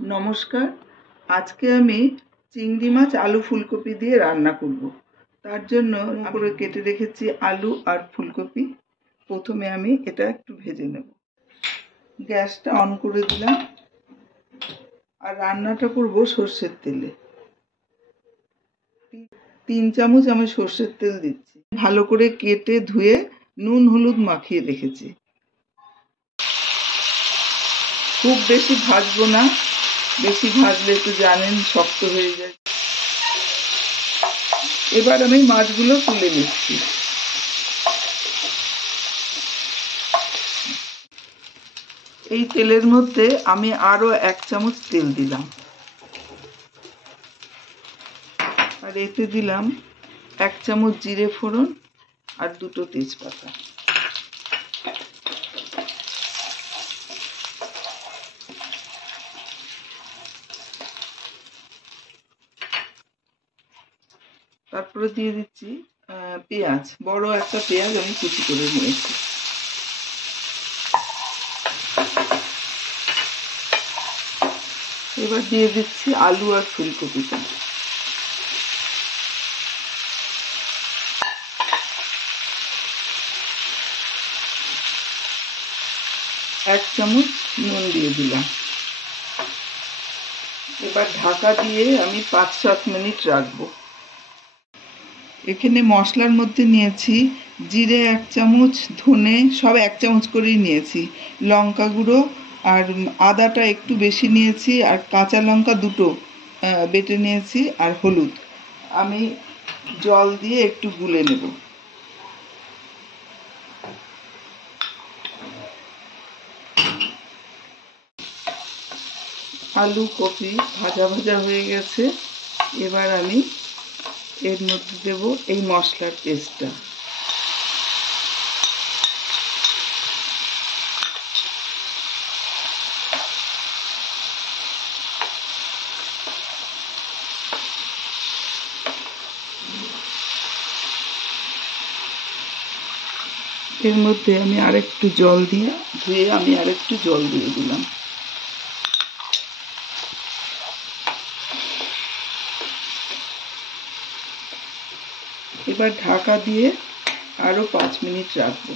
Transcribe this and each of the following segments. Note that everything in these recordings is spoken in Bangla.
নমস্কার। আজকে আমি চিংড়ি মাছ আলু ফুলকপি দিয়ে রান্না করব। তার জন্য করে কেটে রেখেছি আলু আর ফুলকপি। প্রথমে আমি এটা একটু ভেজে নেব। গ্যাসটা অন করে দিলাম আর রান্নাটা করব সর্ষের তেলে। 3 চামচ আমি সর্ষের তেল দিচ্ছি। ভালো করে কেটে ধুয়ে নুন হলুদ মাখিয়ে রেখেছি। খুব বেশি ভাজবো না, বেশি ভাজলে তো জানেন শক্ত হয়ে যায়। এবার আমি মাছগুলো তুলে নিচ্ছি। এই তেলের মধ্যে আমি আরো 1 চামচ তেল দিলাম আর এতে দিলাম 1 চামচ জিরে ফোড়ন আর 2টো তেজপাতা। তারপরে দিয়ে দিচ্ছি পেঁয়াজ। বড় একটা পেঁয়াজ আমি কুচি করে নিয়েছি। এবার দিয়ে দিচ্ছি আলু আর ফুলকপিটা। এক চামচ নুন দিয়ে দিলাম। এবার ঢাকা দিয়ে আমি 5-7 মিনিট রাখবো। এখানে মশলার মধ্যে নিয়েছি জিরে 1 চামচ, ধনে সব 1 চামচ করেই নিয়েছি, লঙ্কা গুঁড়ো আর আদাটা একটু বেশি নিয়েছি, আর কাঁচা লঙ্কা 2টো বেটে নিয়েছি, আর হলুদ। আমি জল দিয়ে একটু গুলে নেব। আলু কপি ভাজা ভাজা হয়ে গেছে। এবার আমি এর মধ্যে দেব এই মশলার পেস্টটা। এর মধ্যে আমি আরেকটু জল দিয়ে ধুয়ে আমি আরেকটু জল দিয়ে দিলাম। এবার ঢাকা দিয়ে আরো 5 মিনিট রাখবো।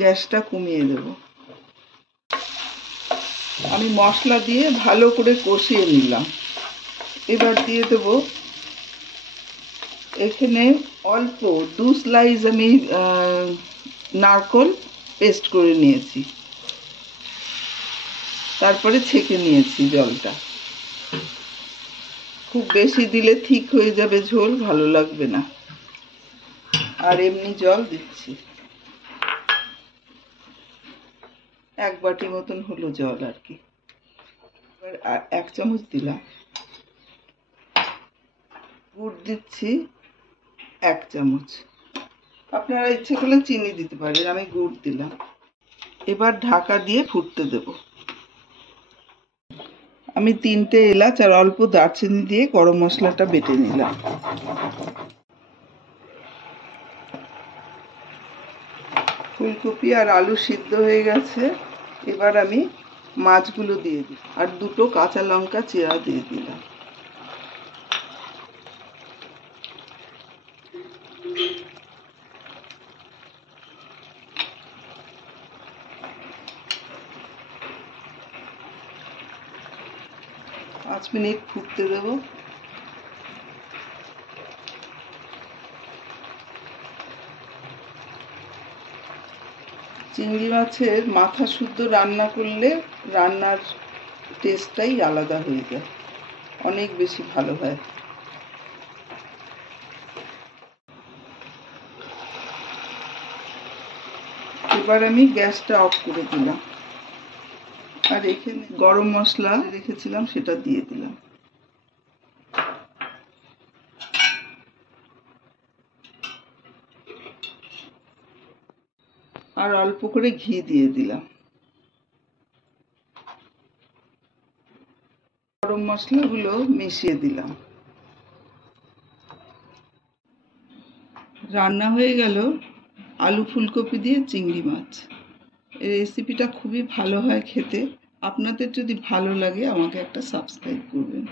গ্যাসটা কমিয়ে দেব। আমি মশলা দিয়ে ভালো করে কষিয়ে নিলাম। এবার দিয়ে দেব এখানে অল্প 2 স্লাইস আমি নারকোল পেস্ট করে নিয়েছি, তারপরে ছেঁকে নিয়েছি জলটা। খুব বেশি দিলে ঠিক হয়ে যাবে ঝোল, ভালো লাগবে না। আর এমনি জল দিচ্ছি, 1 বাটি মতন হলো জল আর কি। এবার 1 চামচ দিলাম। গুড় দিচ্ছি 1 চামচ। আপনারা ইচ্ছে করলে চিনি দিতে পারেন, আমি গুড় দিলাম। এবার ঢাকা দিয়ে ফুটতে দেব। আমি 3টে এলাচ আর অল্প দারচিনি দিয়ে গরম মশলাটা বেটে নিলাম। ফুলকপি আর আলু সিদ্ধ হয়ে গেছে। এবার আমি মাছগুলো দিয়ে দিই আর 2টো কাঁচা লঙ্কা চেরা দিয়ে দিলাম। পাঁচ মিনিট ফুটতে দেব। চিংড়ি মাছের মাথা শুদ্ধ রান্না করলে রান্নার টেস্টটাই আলাদা হয়ে যায়, অনেক বেশি ভালো হয়। এবার আমি গ্যাসটা অফ করে দিলাম আর এখানে গরম মশলা রেখেছিলাম সেটা দিয়ে দিলাম। আর অল্প করে ঘি দিয়ে দিলাম। গরম মশলাগুলো মিশিয়ে দিলাম। রান্না হয়ে গেল আলু ফুলকপি দিয়ে চিংড়ি মাছ। এই রেসিপিটা খুবই ভালো হয় খেতে। আপনাদের যদি ভালো লাগে আমাকে একটা সাবস্ক্রাইব করবেন।